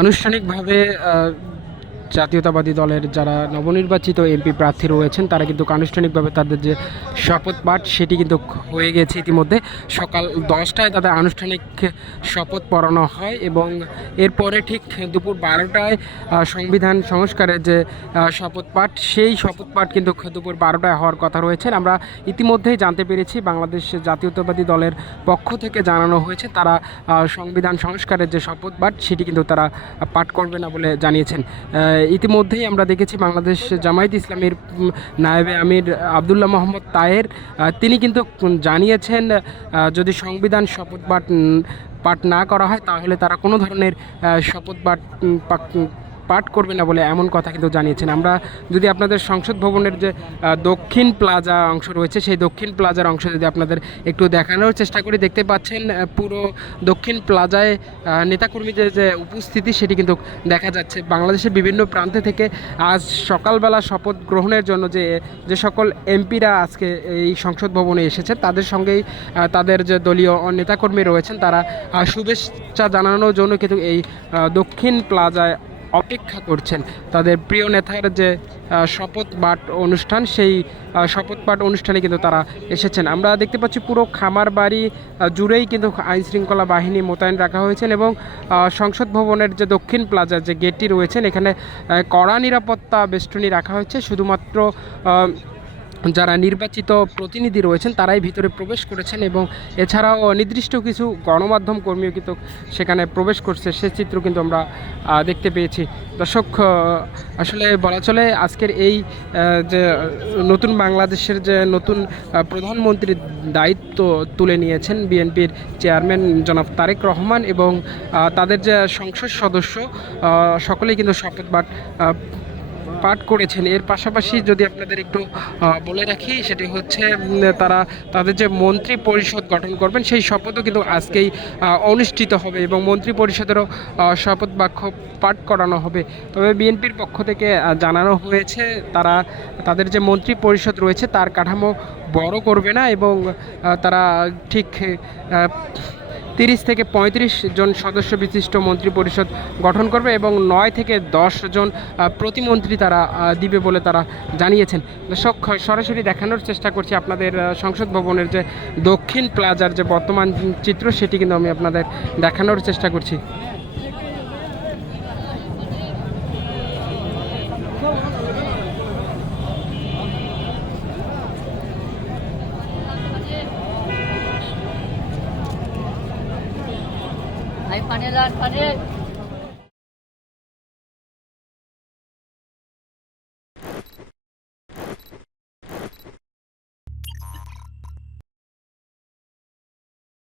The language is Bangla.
আনুষ্ঠানিকভাবে জাতীয়তাবাদী দলের যারা নবনির্বাচিত এমপি প্রার্থী রয়েছেন তারা কিন্তু আনুষ্ঠানিকভাবে তাদের যে শপথ পাঠ সেটি কিন্তু হয়ে গেছে ইতিমধ্যে। সকাল 10টায় তাদের আনুষ্ঠানিক শপথ পড়ানো হয় এবং এরপরে ঠিক দুপুর 12টায় সংবিধান সংস্কারের যে শপথ পাঠ সেই শপথ পাঠ কিন্তু দুপুর 12টায় হওয়ার কথা রয়েছে। আমরা ইতিমধ্যেই জানতে পেরেছি বাংলাদেশ জাতীয়তাবাদী দলের পক্ষ থেকে জানানো হয়েছে তারা সংবিধান সংস্কারের যে শপথ পাঠ সেটি কিন্তু তারা পাঠ করবে না বলে জানিয়েছেন। ইতিমধ্যেই আমরা দেখেছি বাংলাদেশ জামায়াত ইসলামীর নায়েবে আমির আবদুল্লাহ মোহাম্মদ তায়ের তিনি কিন্তু জানিয়েছেন যদি সংবিধান শপথ পাঠ না করা হয় তাহলে তারা কোনো ধরনের শপথ পাঠ করবে না বলে এমন কথা কিন্তু জানিয়েছেন। আমরা যদি আপনাদের সংসদ ভবনের যে দক্ষিণ প্লাজা অংশ রয়েছে সেই দক্ষিণ প্লাজার অংশ যদি আপনাদের একটু দেখানোর চেষ্টা করি, দেখতে পাচ্ছেন পুরো দক্ষিণ প্লাজায় নেতাকর্মীদের যে উপস্থিতি সেটি কিন্তু দেখা যাচ্ছে। বাংলাদেশের বিভিন্ন প্রান্তে থেকে আজ সকালবেলা শপথ গ্রহণের জন্য যে সকল এমপিরা আজকে এই সংসদ ভবনে এসেছে তাদের সঙ্গেই তাদের যে দলীয় নেতাকর্মী রয়েছেন তারা শুভেচ্ছা জানানোর জন্য কিন্তু এই দক্ষিণ প্লাজায় অপেক্ষা করছেন। তাদের প্রিয় নেতার যে শপথ পাঠ অনুষ্ঠান সেই শপথ পাঠ অনুষ্ঠানে কিন্তু তারা এসেছেন। আমরা দেখতে পাচ্ছি পুরো খামারবাড়ি জুড়েই কিন্তু আইনশৃঙ্খলা বাহিনী মোতায়েন রাখা হয়েছেন এবং সংসদ ভবনের যে দক্ষিণ প্লাজার যে গেটটি রয়েছেন এখানে কড়া নিরাপত্তা বেষ্টনী রাখা হয়েছে। শুধুমাত্র যারা নির্বাচিত প্রতিনিধি রয়েছেন তারাই ভিতরে প্রবেশ করেছেন এবং এছাড়াও নির্দিষ্ট কিছু গণমাধ্যম কর্মীও কিন্তু সেখানে প্রবেশ করছে সে চিত্র কিন্তু আমরা দেখতে পেয়েছি। দর্শক, আসলে বলা চলে আজকের এই যে নতুন বাংলাদেশের যে নতুন প্রধানমন্ত্রীর দায়িত্ব তুলে নিয়েছেন বিএনপির চেয়ারম্যান জনাব তারেক রহমান এবং তাদের যে সংসদ সদস্য সকলেই কিন্তু শপথ পাঠ করেছেন। এর পাশাপাশি যদি আপনাদের একটু বলে রাখি সেটি হচ্ছে তারা তাদের যে মন্ত্রী পরিষদ গঠন করবেন সেই শপথও কিন্তু আজকেই অনুষ্ঠিত হবে এবং মন্ত্রী পরিষদেরও শপথ বাক্য পাঠ করানো হবে। তবে বিএনপির পক্ষ থেকে জানানো হয়েছে তারা তাদের যে মন্ত্রী পরিষদ রয়েছে তার কাঠামো বড় করবে না এবং তারা ঠিক 30 থেকে 35 জন সদস্য বিশিষ্ট মন্ত্রী পরিষদ গঠন করবে এবং 9 থেকে 10 জন প্রতিমন্ত্রী তারা দিবে বলে তারা জানিয়েছেন। দর্শক, সরাসরি দেখানোর চেষ্টা করছি আপনাদের সংসদ ভবনের যে দক্ষিণ প্লাজার যে বর্তমান চিত্র সেটি কিন্তু আমি আপনাদের দেখানোর চেষ্টা করছি। পানি